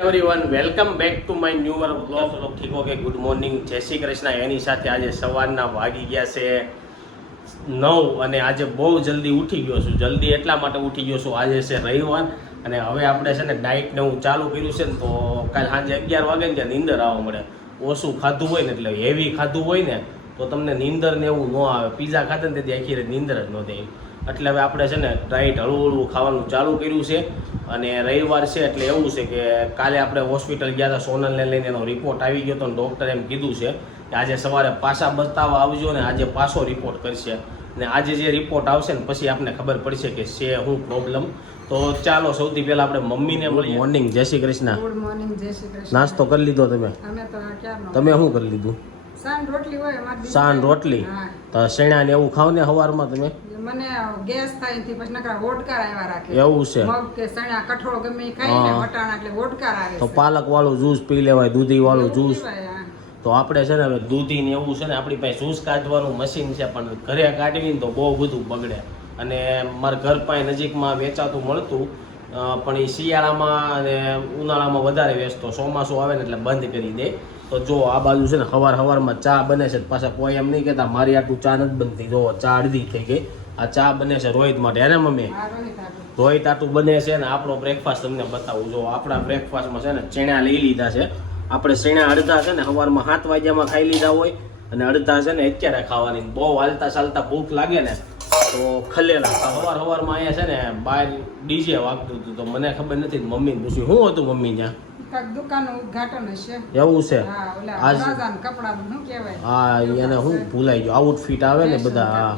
Everyone welcome back to my new blog લોક ઠીક okay good morning જય શ્રી કૃષ્ણ. એની સાથે આજે સવારના વાગી ગયા છે નવ અને આજે બહુ જલ્દી ઉઠી ગયો છું. જલ્દી એટલા માટે ઉઠી ગયો છું. આજે છે રવિવાર અને હવે આપણે છે ને ડાયટ ને હું ચાલુ કર્યું છે ને તો કાલ સાંજે અગિયાર વાગે ને ત્યાં નીંદર આવવા મળે. ઓછું ખાધું હોય ને એટલે હેવી ખાધું હોય ને તો તમને નીંદર ને એવું ન આવે. પીઝા ખાતે ને તેથી આખી નીંદર જ ન થાય. એટલે હવે આપણે છે ને ડાયટ હળવું હળવું ખાવાનું ચાલુ કર્યું છે અને રવિવાર છે એટલે એવું છે કે કાલે આપણે હોસ્પિટલ ગયા હતા સોનલને લઈને એનો રિપોર્ટ આવી ગયો હતો અને ડૉક્ટરે એમ કીધું છે કે આજે સવારે પાછા બતાવવા આવજો ને આજે પાછો રિપોર્ટ કરશે. ને આજે જે રિપોર્ટ આવશે ને પછી આપણને ખબર પડશે કે છે શું પ્રોબ્લેમ તો ચાલો સૌથી પહેલાં આપણે મમ્મીને મળીએ. મોર્નિંગ જય શ્રી કૃષ્ણ. ગુડ મોર્નિંગ જય શ્રી કૃષ્ણ. નાસ્તો કરી લીધો તમે? અમે તો આ ક્યારનો તમે શું કરી લીધું? સાન રોટલી હોય સાન રોટલી? તો શેણા ને એવું ખાવ ને સવારમાં તમે? મને ગેસ થાય એથી પછી નકરા ઓડકાર આવ્યા રાખે. એવું છે. મગ કે સણ્યા કઠોળ ગમે ખાઈ ને વટાણા એટલે ઓડકાર આવે તો પાલક વાળું જ્યુસ પી લેવાય દૂધી વાળું જ્યુસ તો આપણે છે ને હવે દૂધી ને એવું છે ને આપણી પાસે જ્યુસ કાઢવાનું મશીન છે પણ ઘરે કાઢવી ને તો બહુ બધું બગડે. અને મારા ઘર પાસે નજીકમાં વેચાતું મળતું પણ એ શિયાળામાં અને ઉનાળામાં વધારે વેચતો ચોમાસું આવે ને એટલે બંધ કરી દે. તો જો આ બાજુ છે ને સવાર સવારમાં ચા બને છે પાછા કોઈ એમ નહીં કહેતા મારી આટલું ચા નથી બનતી જો ચા અડધી થઈ ગઈ. આ ચા બને છે રોહિત માટે હે ને મમ્મી? રોહિત આટું બને છે ને આપણો બ્રેકફાસ્ટ તમને બતાવું. જો આપણા બ્રેકફાસ્ટમાં છે ને ચણા લઈ લીધા છે. આપણે ચણા અડધા છે ને સવારમાં સાત વાગ્યામાં ખાઈ લીધા હોય અને અડધા છે ને અત્યારે ખાવાની. બહુ હાલતા ચાલતા ભૂખ લાગે ને તો ખલેલા. સવાર સવારમાં અહીંયા છે ને બહાર ડીજે વાગતું હતું તો મને ખબર નથી મમ્મીને પૂછ્યું શું હતું મમ્મી ત્યાં? એવું છે? હા એને શું ભૂલાઈ ગયું. આઉટફિટ આવે ને બધા હા.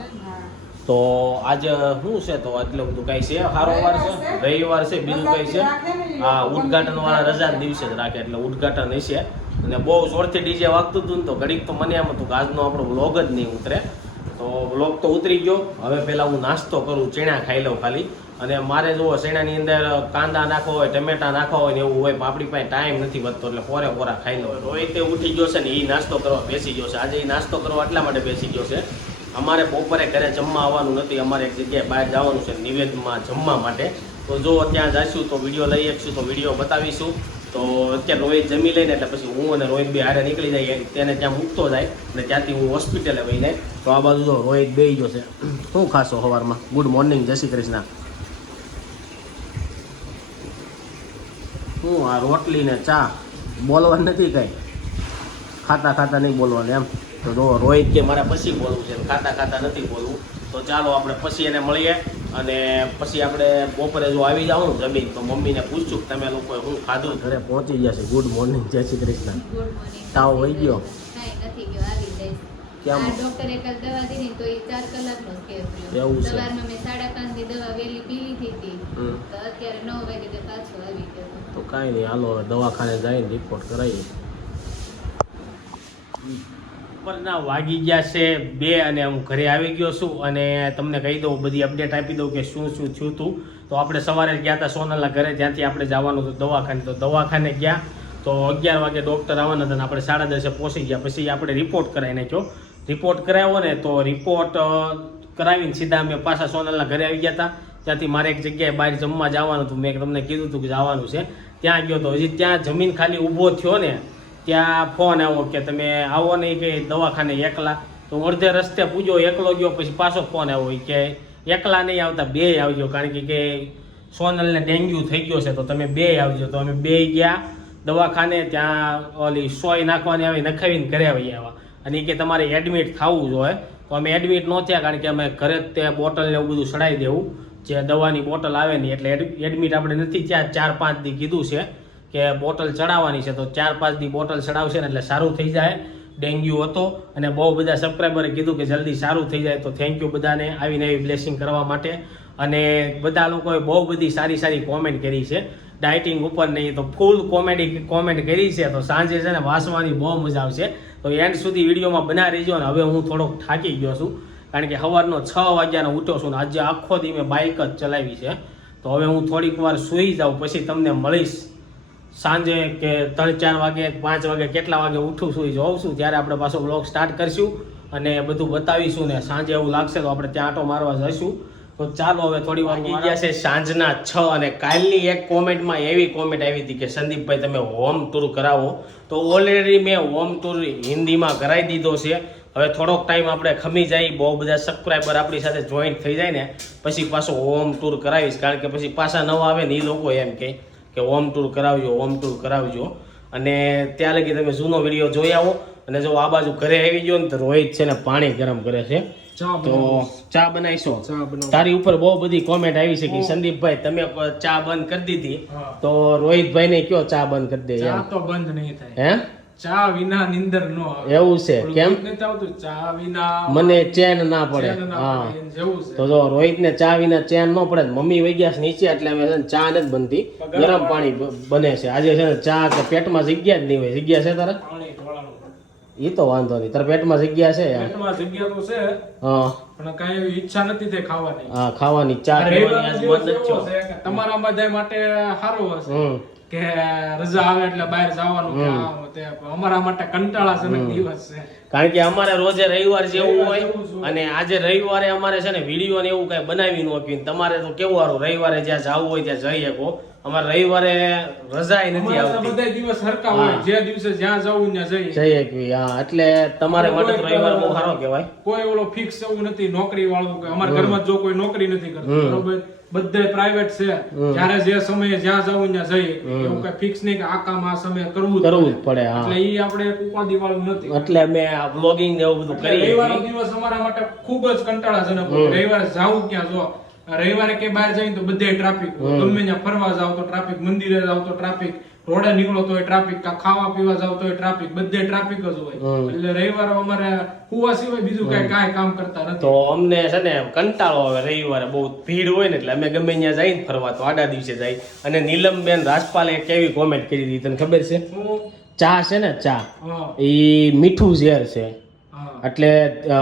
તો આજે શું છે તો એટલે બધું કઈ છે? સારો વાર છે? રવિવાર છે. બીજું કઈ છે? હા ઉદઘાટન વાળા રજા દિવસે જ રાખે એટલે ઉદઘાટન હશે અને બહુ જોરથી ડીજે વાગતું હતું ને તો ઘડીક તો મને એમ હતું કે આજનો આપણો વ્લોગ જ નહીં ઉતરે. તો વ્લોગ તો ઉતરી ગયો. હવે પહેલાં હું નાસ્તો કરું ચીણા ખાઈ લઉં ખાલી. અને મારે જુઓ ચીણાની અંદર કાંદા નાખવા હોય ટમેટા નાખવા હોય ને એવું હોય આપણી પાસે ટાઈમ નથી વધતો એટલે પોરે પોરા ખાઈ લઉં. રોહિતે ઉઠી ગયો છે ને એ નાસ્તો કરવા બેસી ગયો છે. આજે એ નાસ્તો કરવા એટલા માટે બેસી ગયો છે અમારે બપોરે ઘરે જમવા આવવાનું નથી, અમારે એક જગ્યાએ બહાર જવાનું છે નિવેદમાં જમવા માટે. તો જો ત્યાં જઈશું તો વીડિયો લઈ શકશું તો વીડિયો બતાવીશું. તો અત્યારે રોહિત જમી લઈને, એટલે પછી હું અને રોહિત બે હારે નીકળી જાય તેને ત્યાં મૂકતો જાય અને ત્યાંથી હું હોસ્પિટલે વહીને તો આ બાજુ જો રોહિત બે ગયો છે. શું ખાશો સવારમાં ગુડ મોર્નિંગ જય શ્રી કૃષ્ણ. હું આ રોટલી ને ચા? બોલવાનું નથી કંઈ. ખાતા ખાતા નહીં બોલવાનું એમ. તો રોહિત કે મારે પછી બોલવું છે ખાતા ખાતા નથી બોલવું. તો ચાલો આપણે પછી એને મળીએ અને પછી આપણે બપોરે જો આવી ને જમીન તો મમ્મીને પૂછશું કે તમે લોકોએ હું ખાધું? ઘરે પહોંચી ગયા છે. ગુડ મોર્નિંગ જય શ્રી કૃષ્ણ. તાવ વહી ગયો? કેમ? ડોક્ટરે કાલ દવા દીધી તો એ ચાર કલાકનો રહ્યો. એવું સવારમાં મેં સાડા પાંચની દવા વહેલી પી લીધી હતી. હમ. તો અત્યારે નવ વાગે પાછો આવી ગયો. તો કાંઈ નહીં હાલો દવાખાને જઈને રિપોર્ટ કરાવીએ. બપોરના વાગી ગયા છે બે અને હું ઘરે આવી ગયો છું અને તમને કહી દઉં, બધી અપડેટ આપી દઉં કે શું શું થયું હતું તો આપણે સવારે ગયા હતા સોનાલા ઘરે, ત્યાંથી આપણે જવાનું હતું દવાખાને. તો દવાખાને ગયા. તો અગિયાર વાગે ડૉક્ટર આવવાના હતા આપણે સાડા દસે પહોંચી ગયા. પછી આપણે રિપોર્ટ કરાવી નાખ્યો. રિપોર્ટ કરાવ્યો ને તો રિપોર્ટ કરાવીને સીધા અમે પાછા સોનાલા ઘરે આવી ગયા હતા ત્યાંથી મારે એક જગ્યાએ બહાર જમવા જવાનું હતું. મેં તમને કીધું હતું કે જવાનું છે. ત્યાં ગયો તો હજી ત્યાં જમીન ખાલી ઊભો થયો ને ત્યાં ફોન આવ્યો કે તમે આવો નહીં કે દવાખાને એકલા. તો અડધે રસ્તે પૂજો, એકલો ગયો, પછી પાછો ફોન આવ્યો કે એકલા નહીં આવતા, બે આવજો. કારણ કે સોનલને ડેન્ગ્યુ થઈ ગયો છે, તો તમે બે આવજો. તો અમે બે ગયા દવાખાને, ત્યાં ઓલી સોય નાખવાની આવી, નખાવીને ઘરે આવી આવ્યા અને એ કે તમારે એડમિટ થવું જોઈએ તો અમે એડમિટ ન થયા, કારણ કે અમે ઘરે જ તે બોટલને એવું બધું સડાઈ દેવું. જે દવાની બોટલ આવે ને, એટલે એડમિટ આપણે નથી થયા. ચાર પાંચ દી કીધું છે. કે બોટલ ચડાવવાની છે, તો ચાર પાંચ દી બોટલ ચડાવશે ને એટલે સારું થઈ જાય. ડેન્ગ્યુ હતો અને બહુ બધા સબસ્ક્રાઈબરે કીધું કે જલ્દી સારું થઈ જાય, તો થેન્ક યુ બધાને આવીને એવી બ્લેસિંગ કરવા માટે. અને બધા લોકોએ બહુ બધી સારી સારી કોમેન્ટ કરી છે. ડાયટિંગ ઉપર નહીં તો ફૂલ કોમેડી કોમેન્ટ કરી છે, તો સાંજે છે ને વાંચવાની બહુ મજા આવશે. તો એન્ડ સુધી વિડીયોમાં બના રહેજો ને હવે હું થોડોક થાકી ગયો છું, કારણ કે સવારનો છ વાગ્યાનો ઉઠ્યો છું ને આજે આખો દી મેં બાઇક જ ચલાવી છે. તો હવે હું થોડીક વાર સૂઈ જાઉં, પછી તમને મળીશ. સાંજે કે ત્રણ ચાર વાગે પાંચ વાગે કેટલા વાગે ઉઠું છું એ જોઉં છું ત્યારે આપણે પાછો બ્લોગ સ્ટાર્ટ કરીશું અને બધું બતાવીશું ને સાંજે એવું લાગશે તો આપણે ત્યાં આટો મારવા જઈશું. તો ચાલો હવે થોડી વાર ગયા છે સાંજના છ અને કાલની એક કોમેન્ટમાં એવી કોમેન્ટ આવી હતી કે સંદીપભાઈ તમે હોમ ટૂર કરાવો. તો ઓલરેડી મેં હોમ ટૂર હિન્દીમાં કરાવી દીધો છે. હવે થોડોક ટાઈમ આપણે ખમી જાય બહુ બધા સબસ્ક્રાઈબર આપણી સાથે જોઈન્ટ થઈ જાય ને પછી પાછો હોમ ટૂર કરાવીશ. કારણ કે પછી પાછા નવા આવે ને એ લોકો એમ કહે કે હોમ ટૂર કરાવજો હોમ ટૂર કરાવજો. અને ત્યાં લગી તમે જૂનો વીડિયો જોઈ આવો. અને જો આ બાજુ ઘરે આવી ગયો ને તો રોહિત છે ને પાણી ગરમ કરે છે. તો ચા બનાવીશો? તારી ઉપર બહુ બધી કોમેન્ટ આવી છે કે સંદીપભાઈ તમે ચા બંધ કરી દીધી. તો રોહિતભાઈ ને કયો ચા બંધ કરી દે ચા તો બંધ નહીં થાય. હે? ચા વિના નિંદર નો આવે. એવું છે. કેમ? નથી આવતું ચા વિના મને ચેન ના પડે. હા. તો જો રોહિત ને ચા વિના ચેન ન પડે મમ્મી વહી ગયા નીચે એટલે અમે છે ચા નથી બનતી. ગરમ પાણી. બને છે. આજે છે ને ચા કે પેટમાં જગ્યા જ નહીં હોય. જગ્યા છે તારે? એ તો વાંધો નહીં. તારા પેટમાં જગ્યા છે? પેટમાં જગ્યા તો છે હા. પણ કઈ એવી ઈચ્છા નથી તે ખાવાની. હા ખાવાની ચા તમારા બધા માટે સારું હશે. કે રજા આવે એટલે બહાર જવાનું કે તે અમારા માટે કંટાળાજનક દિવસ છે. કારણ કે અમારે રોજે રવિવાર જેવું હોય. અને આજે રવિવારે અમારે છે ને વીડિયો ને એવું કઈ બનાવી ન આપ્યું તમારે તો કેવું સારું રવિવારે જ્યાં જવું હોય ત્યાં જઈ શકો. અમારે રવિવારે રજા નથી આવતી. બધા દિવસ સરખા હોય. જે દિવસે જ્યાં જવું ત્યાં જઈએ. જઈ શકીએ હા એટલે તમારે માટે રવિવાર બહુ સારો કહેવાય. કોઈ ઓલો ફિક્સ એવું નથી નોકરી વાળું કે અમારા ઘરમાં જો કોઈ નોકરી નથી કરતું બરોબર? બધે પ્રાઇવેટ છે. જ્યારે જે સમયે જ્યાં જવું ત્યાં જઈએ. એવું કઈ ફિક્સ નહીં કે આ કામ આ સમયે કરવું કરવું જ પડે. એટલે ઈ આપણે ઉપાધિ વાળું નથી. એટલે અમે આ બ્લોગિંગ ને એવું બધું કરીએ રવિવારનો દિવસ અમારા માટે ખૂબ જ કંટાળાજનક રવિવારે જાવું ક્યાં જો? રવિવારે કે બહાર જઈએ તો બધે ટ્રાફિક ગમે ત્યાં ફરવા જાવ તો ટ્રાફિક મંદિરે જાવ તો ટ્રાફિક રોડે નીકળો તો ટ્રાફિક ખાવા પીવા જાવ તો ટ્રાફિક બધે ટ્રાફિક જ હોય. એટલે રવિવારે અમારે કુવા સિવાય બીજું કઈ કાંઈ કામ કરતા નથી. તો અમને છે ને કંટાળો આવે રવિવારે બહુ ભીડ હોય ને એટલે અમે ગમે ત્યાં જઈને ફરવા તો આડા દિવસે જાય. અને નીલમબેન રાજપાલે કેવી કોમેન્ટ કરી હતી તને ખબર છે? ચા છે ને ચા. એ મીઠું ઝેર છે. એટલે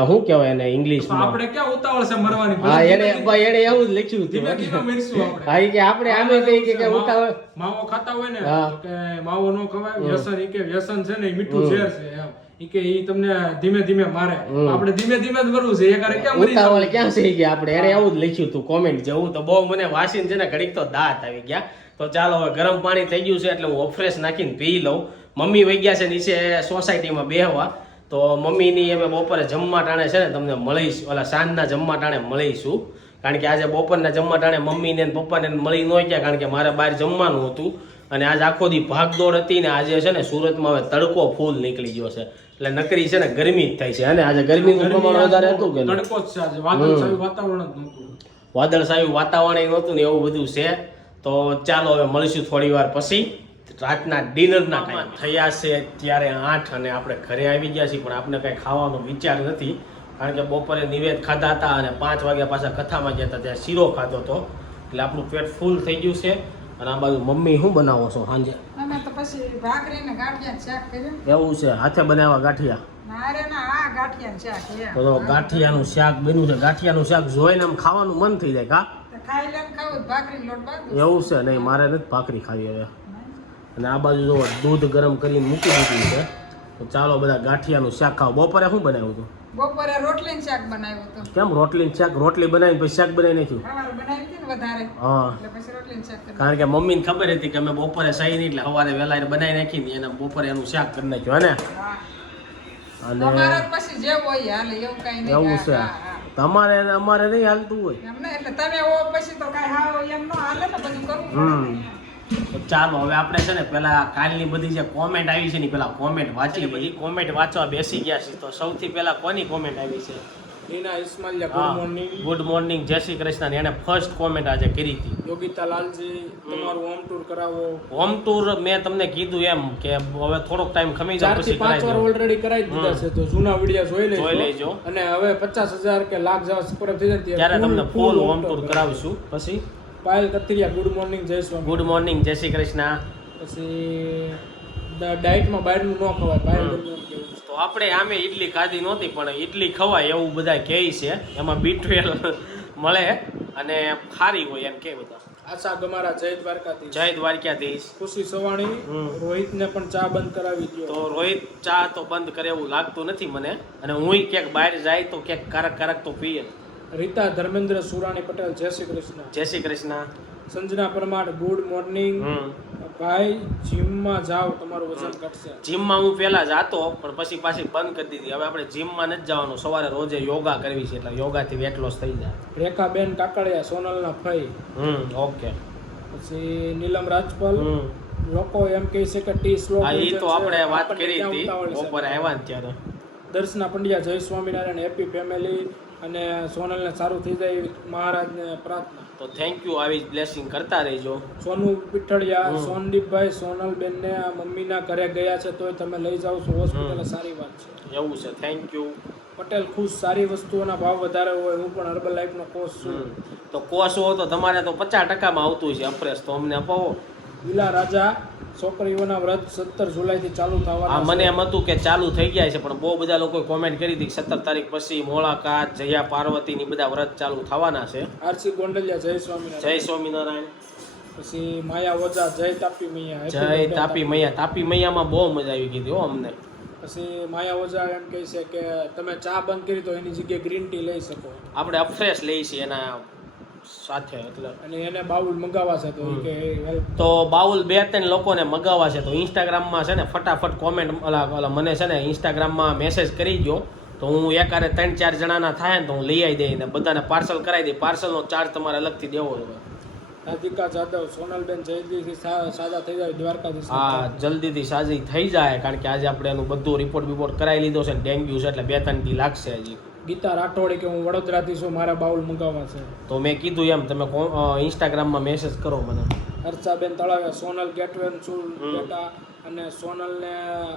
શું કહેવાય એને ઇંગ્લિશમાં આપણે ક્યાં ઉતાવળ છે મરવાની? હા એને એને એવું જ લખ્યું ધીમે હતું. ધીમે મરીશું આપણે. હા કે આપણે આમે કહીએ કે ઉતાવળ માવો ખાતા હોય ને કે માવો નો ખવાય વ્યસન ઈ કે વ્યસન છે ને મીઠું ઝેર છે એમ. ઈ કે ઈ તમને ધીમે ધીમે મારે. આપણે ધીમે ધીમે જ મરવું છે. એક હારે ક્યાં મરી ઉતાવળ ક્યાં છે કે આપણે? એને એવું જ લખ્યું હતું કોમેન્ટ જેવું તો બહુ મને વાસીને છે ને ઘડીક તો દાંત આવી ગયા. તો ચાલો હવે ગરમ પાણી થઈ ગયું છે એટલે હું ઓફ્રેશ નાખીને પી લઉં. મમ્મી વહી ગયા છે નીચે સોસાયટીમાં બેહવા. તો મમ્મીની અમે બપોરે જમવા ટાણે છે ને તમને મળીશ. ઓલા સાંજના જમવા ટાણે મળીશું. કારણ કે આજે બપોરના જમવા ટાણે મમ્મીને પપ્પાને મળી ન ગયા કારણ કે મારે બહાર જમવાનું હતું. અને આજ આખો દી ભાગદોડ હતી ને આજે છે ને સુરતમાં હવે તડકો ફૂલ નીકળી ગયો છે. એટલે નકરી છે ને ગરમી જ થાય છે. અને આજે ગરમીનું પ્રમાણ વધારે હતું કે? તડકો જ છે આજે. વાતાવરણ જ નહોતું. વાદળછાયું વાતાવરણ નહોતું ને એવું બધું છે. તો ચાલો હવે મળીશું થોડી વાર પછી. રાતના ડિનરના ટાઈમ થયા છે ત્યારે આઠ અને આપણે ઘરે આવી ગયા છીએ પણ આપણે કંઈ ખાવાનો વિચાર નથી. કારણ કે બપોરે નિવેદ ખાધા હતા અને પાંચ વાગ્યા પાછા કથામાં ગયા હતા ત્યાં શીરો ખાધો હતો. એટલે આપણું પેટ ફૂલ થઈ ગયું છે. અને આ બાજુ મમ્મી શું બનાવો છો સાંજે? અમે તો પછી ભાખરી ને ગાંઠિયા શાક કર્યું. એવું છે? હાથે બનાવ્યા ગાંઠિયા? મારે ના આ ગાંઠિયા શાક તો ગાંઠિયાનું શાક બન્યું છે. ગાંઠિયાનું શાક જોઈને આમ ખાવાનું મન થઈ જાય કા? ખાઈ લઈને ખાવું ભાખરી લોટ બાંધું એવું છે? નહીં મારે નથી ભાખરી ખાવી હવે. અને આ બાજુ જો દૂધ ગરમ કરીને મૂકી દીધું છે તો ચાલો બધા ગાંઠિયાનું શાક ખાવ બપોરે શું બનાવ્યું હતું? બપોરે રોટલી શાક બનાવ્યું હતું. કેમ રોટલી શાક? રોટલી બનાવીને પછી શાક બનાવી નાખ્યું? બનાવી હા. કારણ કે મમ્મીને ખબર હતી કે અમે બપોરે સહી નહીં એટલે સવારે વહેલા બનાવી નાખી ને એને બપોરે એનું શાક કરી નાખ્યું હે ને? અને પછી જે હોય હાલે એવું કઈ નહીં. એવું છે. તમારે અમારે નહીં હાલતું હોય. એટલે તમે પછી તો કઈ હાવ એમ ન હાલે ને બધું કરવું હમ. તો ચાલો હવે આપણે છે ને પેલા કાલની બધી જે કોમેન્ટ આવી છે ને પેલા કોમેન્ટ વાંચી બધી કોમેન્ટ વાંચવા બેસી ગયા છે તો સૌથી પેલા કોની કોમેન્ટ આવી છે? Nina good morning good morning જય શ્રી કૃષ્ણ. એને ફર્સ્ટ કોમેન્ટ આજે કરી હતી. યોગિતા લાલજી તમારું હોમ ટૂર કરાવો. હોમ ટૂર મેં તમને કીધું એમ કે હવે થોડોક ટાઈમ ખમી જાય પછી પાંચ વાર ઓલરેડી કરાવી દીધા છે. તો જૂના વીડિયો જોઈ જોઈ લેજો. લેજો અને હવે પચાસ હજાર કે લાખ જેવા સબસ્ક્રાઇબ થઈ જાય ત્યારે તમને ફૂલ હોમ ટૂર કરાવ. કરાવીશું. પછી? પાયલ કથિરિયા ગુડ મોર્નિંગ જય સ્વામી. ગુડ મોર્નિંગ જય શ્રી કૃષ્ણ. પછી ડાયટમાં બહારનું ન ખવાય પાયલ. તો આપણે આમે ઇડલી ખાધી નહોતી પણ ઇડલી ખવાય એવું બધા કહે છે. એમાં બીટવેલ મળે અને ખારી હોય એમ કે બધા. આશા ગમારા જય દ્વારકાથી જય દ્વારકાધીશ. ખુશી સવાણી રોહિતને પણ ચા બંધ કરાવી દો તો રોહિત ચા તો બંધ કરે એવું લાગતું નથી મને. અને હું ક્યાંક બહાર જાય તો ક્યાંક કારક કારક તો પીએ. રીતા ધર્મેન્દ્ર સુરાણી પટેલ જય શ્રી કૃષ્ણ. જય શ્રી કૃષ્ણ. સંજના પરમાર ગુડ મોર્નિંગ ભાઈ જીમમાં જાઓ તમારું વજન ઘટશે. જીમમાં હું પહેલા જાતો પણ પછી પાછી બંધ કરી દીધી. હવે આપણે જીમમાં નથી જવાનું. સવારે રોજે યોગા કરવી છે એટલે યોગાથી વેટ લોસ થઈ જાય. રેખાબેન કાકડિયા સોનલના ફઈ હમ ઓકે. પછી નીલમ રાજપાલ. લોકો એમ કહે છે કે ટી સ્લો હા એ તો આપણે વાત કરી હતી. બપોરે આવ્યા ત્યારે. દર્શના પંડ્યા જય સ્વામિનારાયણ હેપી ફેમિલી અને સોનલને સારું થઈ જાય એવી મહારાજને પ્રાર્થના. તો થેન્ક યુ આવી બ્લેસિંગ કરતા રહેજો. સોનુ પીઠળિયા. સોનદીપભાઈ સોનલબેનને આ મમ્મીના ઘરે ગયા છે તોય તમે લઈ જાઓ છો હોસ્પિટલ સારી વાત છે. એવું છે થેન્ક યુ પટેલ ખુશ સારી વસ્તુઓના ભાવ વધારે હોય હું પણ હર્બલ લાઈફનો કોર્સ છું. તો કોર્સ હો તો તમારે તો પચાસ ટકામાં આવતું છે અફરેશ તો અમને અપાવો વિલા રાજા છોકરીઓના વ્રત સત્તર જુલાઈથી ચાલુ થવા મને એમ હતું કે ચાલુ થઈ ગયા છે પણ બહુ બધા લોકોએ કોમેન્ટ કરી હતી સત્તર તારીખ પછી મોળાકાત જયા પાર્વતી ની બધા વ્રત ચાલુ થવાના છે. આરસી ગોંડલિયા જય સ્વામિનારાયણ. જય સ્વામિનારાયણ. પછી માયા ઓજા જય તાપી મૈયા જય તાપી મૈયા. તાપી મૈયામાં બહુ મજા આવી ગઈ હતી હો અમને. પછી માયા ઓઝા એમ કહે છે કે તમે ચા બંધ કરી તો એની જગ્યાએ ગ્રીન ટી લઈ શકો. આપણે અફ્રેશ લઈ છીએ એના સાથે એટલે અને એને બાઉલ મંગાવવા છે તો કે તો બાઉલ બે ત્રણ લોકોને મગાવવા છે તો ઇન્સ્ટાગ્રામમાં છે ને ફટાફટ કોમેન્ટ ઓલા ઓલા મને છે ને ઇન્સ્ટાગ્રામમાં મેસેજ કરી દો તો હું એકારે ત્રણ ચાર જણાના થાય ને તો હું લઈ આવી દઈ ને બધાને પાર્સલ કરાવી દઈ પાર્સલનો ચાર્જ તમારે અલગથી દેવો હોય રાધિકા જાદવ સોનલબેન જલ્દીથી સાજા થઈ જાય દ્વારકાથી હા જલ્દીથી સાજી થઈ જાય કારણ કે આજે આપણે એનું બધું રિપોર્ટ બિપોર્ટ કરાવી લીધો છે ને ડેન્ગ્યુ છે એટલે બે ત્રણ દી લાગશે હજી. ગીતા રાઠોડે કે હું વડોદરાથી છું મારા બાઉલ મંગાવવા છે. તો મેં કીધું એમ તમે ઇન્સ્ટાગ્રામમાં મેસેજ કરો મને. હર્ષાબેન તળાવે સોનલ ગેટવેન છું હમ. બેટા અને સોનલને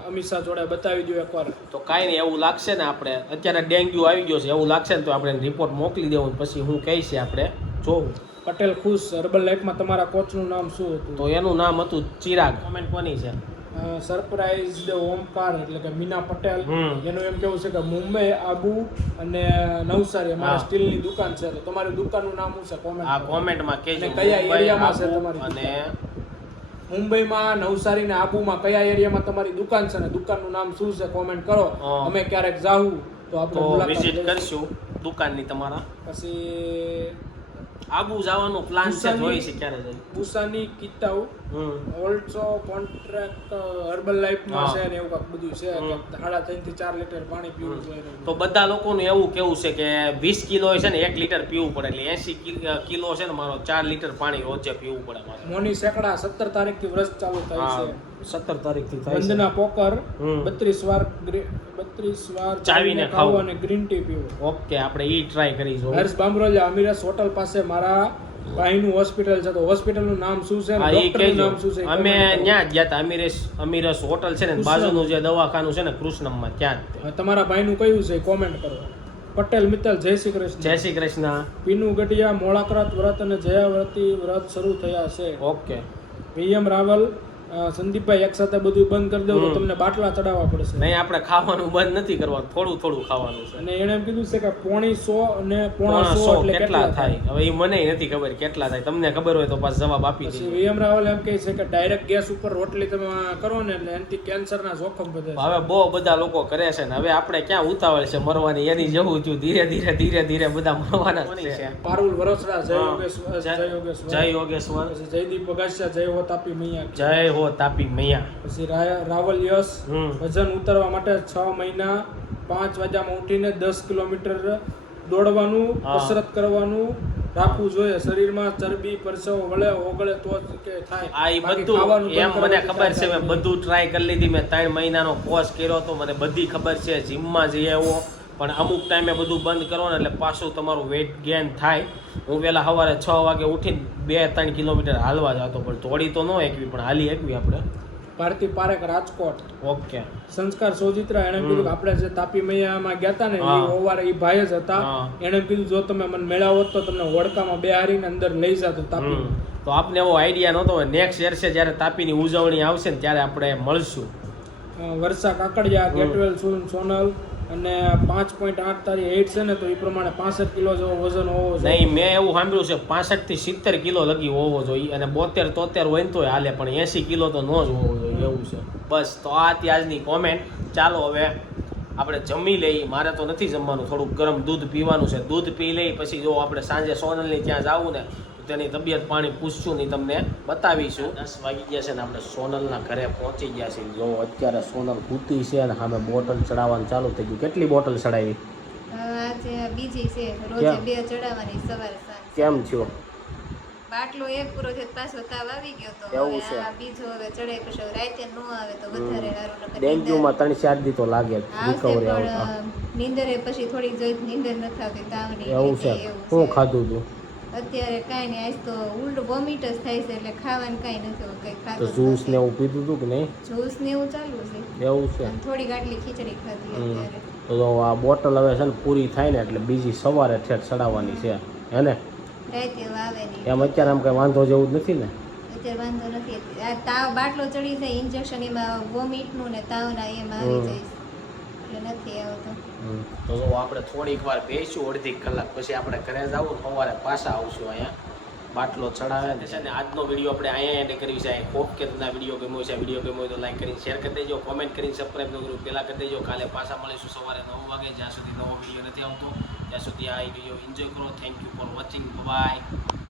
અમિષા જોડે બતાવી દો એકવાર. તો કાંઈ નહીં એવું લાગશે ને આપણે. અત્યારે ડેન્ગ્યુ આવી ગયો છે એવું લાગશે ને તો આપણે રિપોર્ટ મોકલી દેવું પછી હું કહીશ આપણે જોવું. પટેલ ખુશ હર્બલ લાઈફમાં તમારા કોચનું નામ શું હતું? તો એનું નામ હતું ચિરાગ. કોમેન્ટ કોની છે? સરપ્રાઈઝ ઓમકાર એટલે કે મીના પટેલ. એનું એમ કેવું છે કે મુંબઈ આબુ અને નવસારી અમારા સ્ટીલ સ્ટીલની દુકાન છે. તો તમારી દુકાનનું નામ શું છે? કોમેન્ટ આ કોમેન્ટમાં કહેજો અને કયા એરિયામાં છે આબુ તમારી અને મુંબઈમાં નવસારી ને આબુમાં કયા એરિયામાં તમારી દુકાન છે ને દુકાનનું નામ શું છે? કોમેન્ટ કરો. અમે ક્યારેક જાવું તો આપણે વિઝિટ. કરશું દુકાનની તમારા. પછી આબુ જવાનો પ્લાન છે જોઈ છે ક્યારે ઉષાની કિતાઉ હમ. ઓલ્સો કોન્ટ્રાક્ટ હર્બલ લાઈફમાં. છે ને એવું કાંઈક બધું છે સાડા ત્રણથી ચાર લીટર પાણી પીવું જોઈએ તો બધા લોકોનું એવું કેવું છે કે વીસ કિલો છે ને એક લીટર પીવું પડે એટલે એસી કિલો છે ને મારો ચાર લીટર પાણી રોજે પીવું પડે મોની સેકડા સત્તર તારીખથી વ્રત ચાલુ થાય છે. સત્તર તારીખથી થાય વંદના પોકર બત્રીસ વાર બત્રીસ વાર ચાવીને ખાવું. અને ગ્રીન ટી પીવું. ઓકે આપણે ઈ ટ્રાય કરીશું હર્ષ બામરોલિયા અમીરસ હોટલ પાસે મારા ભાઈનું હોસ્પિટલ છે. તો હોસ્પિટલનું નામ શું છે ડોક્ટરનું નામ શું છે અમે ત્યાં ગયા હતા. અમીરેશ અમીરસ હોટલ છે ને. બાજુનું જે દવાખાનું છે ને કૃષ્ણમમાં ત્યાં તમારા ભાઈનું કયું છે કોમેન્ટ કરો. પટેલ મિત્તલ જય શ્રી કૃષ્ણ. જય શ્રી કૃષ્ણ. પીનુ ગઢિયા મોળાકરાત વ્રત અને જયાવ્રતી વ્રત શરૂ થયા છે. ઓકે. વીએમ રાવલ સંદીપભાઈ એક સાથે બધું બંધ કરી દઉં તો તમને બાટલા ચડાવવા પડશે. નહીં આપણે ખાવાનું બંધ નથી કરવાનું થોડું થોડું ખાવાનું છે. અને એણે એમ કીધું છે કે પોણી સો અને પોણા સો એટલે કેટલા થાય? હવે એ મને નથી ખબર કેટલા થાય. તમને ખબર હોય તો પાછો જવાબ આપી દીધો વીએમ રાવલ એમ કહે છે કે ડાયરેક્ટ ગેસ ઉપર રોટલી તમે કરો ને એટલે એનાથી કેન્સરના જોખમ વધે હવે બહુ બધા લોકો કરે છે ને હવે આપણે ક્યાં ઉતાવળ છે મરવાની? એની જવું છું ધીરે ધીરે ધીરે ધીરે બધા મરવાના છે. પારુલ વરોસરા જય. યોગેશ્વર જય યોગેશ્વર. જય યોગેશ્વર. જય જયદીપ બગાસિયા જય હો તાપી મૈયા. જય હો તાપી મૈયા. પછી રાવલ યશ વજન ઉતારવા માટે છ મહિના પાંચ વાગ્યામાં ઉઠીને દસ કિલોમીટર દોડવાનું કસરત કરવાનું રાખવું જોઈએ. શરીરમાં ચરબી પરસેવો વળે ઓગળે તો કે થાય. આ બધું એમ મને ખબર છે મેં બધું ટ્રાય કરી લીધી. મેં ત્રણ મહિનાનો કોર્સ કર્યો તો મને બધી ખબર છે. જીમમાં જઈ આવ્યો. પણ અમુક ટાઈમે બધું બંધ કરો ને એટલે પાછું તમારું વેઇટ ગેઇન થાય. હું પહેલાં સવારે છ વાગે ઉઠીને બે ત્રણ કિલોમીટર હાલવા જતો પણ થોડી તો ન એકવી પણ હાલી એકવી આપણે. ભારતી પારેખ રાજકોટ. ઓકે. સંસ્કાર સોજિત્રા એણે કીધું કે આપણે જે તાપી મૈયામાં ગયા હતા ને એ ઓવારે એ ભાઈ જ હતા. એણે કીધું જો તમે મને મેળાવો તો તમને હોડકામાં બેહારીને અંદર લઈ જાતો તાપી. તો આપને એવો આઈડિયા નહોતો નેક્સ્ટ છે જ્યારે તાપીની ઉજવણી આવશે ને ત્યારે આપણે મળશું. વર્ષા કાકડિયા ગેટવેલ સુન સોનલ. અને પાંચ પોઈન્ટ આઠ તારી એઇટ છે ને, તો એ પ્રમાણે પાસઠ કિલો જેવો વજન હોવો જોઈએ. નહીં, મેં એવું સાંભળ્યું છે પાસઠથી સિત્તેર કિલો લગી હોવો જોઈએ અને બોતેર તોતેર હોય ને તોય હાલે, પણ એસી કિલો તો ન જ હોવો જોઈએ, એવું છે. બસ, તો આ આજની કોમેન્ટ ચાલો હવે આપણે જમી લઈએ. મારે તો નથી જમવાનું, થોડુંક ગરમ દૂધ પીવાનું છે. દૂધ પી લઈ, પછી જો આપણે સાંજે સોનલની ત્યાં જવું ને તો તેની તબિયત પાણી પૂછશું નહીં તમને બતાવીશું. દસ વાગી ગયા છે ને આપણે સોનલના ઘરે પહોંચી ગયા છીએ. જો અત્યારે સોનલ કૂતી છે અને સામે બોટલ ચડાવવાનું ચાલુ થઈ ગયું. કેટલી બોટલ ચડાવી? બીજી છે. રોજે બે ચડાવવાની સવારે સાંજ. કેમ છો બાટલો એક પૂરો તો પાછો તાવ આવી ગયો તો એવું છે. બીજો હવે ચડાય પછી રાતે નો આવે તો વધારે સારું ડેન્ગ્યુમાં ત્રણ ચાર દી તો લાગે રિકવરી આવતા નીંદરે પછી થોડીક જોઈ નીંદર ન આવતી તાવની એવું છે. છે. ખાધું તું? અત્યારે કાંઈ નહીં આજ તો ઉલટું વોમિટ જ થાય છે એટલે ખાવાનું કાંઈ નથી કંઈ તો ખાધું જ્યુસ ને એવું પીધું હતું કે નહીં? જ્યુસ ને એવું ચાલુ છે. એવું છે? થોડી થોડીક આટલી ખીચડી ખાધી અત્યારે. તો આ બોટલ હવે છે ને પૂરી થાય ને એટલે બીજી સવારે ઠેઠ ચડાવવાની છે હે ને? રાતે આવે એમ અત્યારે આમ કંઈ વાંધો જેવું જ નથી ને? અત્યારે વાંધો નથી. આ તાવ બાટલો ચડી જાય ઇન્જેક્શન એમાં વોમિટનું ને તાવના એમાં આવી. જાય એટલે નથી આવતો. તો જો આપણે થોડીક વાર બેસીશું અડધી કલાક પછી આપણે ઘરે જવું સવારે પાછા આવશું અહીંયા. બાટલો ચડાવે છે ને આજનો વીડિયો આપણે અહીંયા એને કરી છે. હોપ કે તમને વીડિયો ગમ્યો છે વીડિયો ગમ્યો હોય તો લાઈક કરીને શેર કરી દેજો કોમેન્ટ કરીને સબસ્ક્રાઈબ ન કર્યું પહેલાં કરી દેજો. કાલે પાછા મળીશું સવારે નવ વાગે જ્યાં સુધી નવો વીડિયો નથી આવતો. ત્યાં સુધી આ વીડિયો એન્જોય કરો. Thank you for watching bye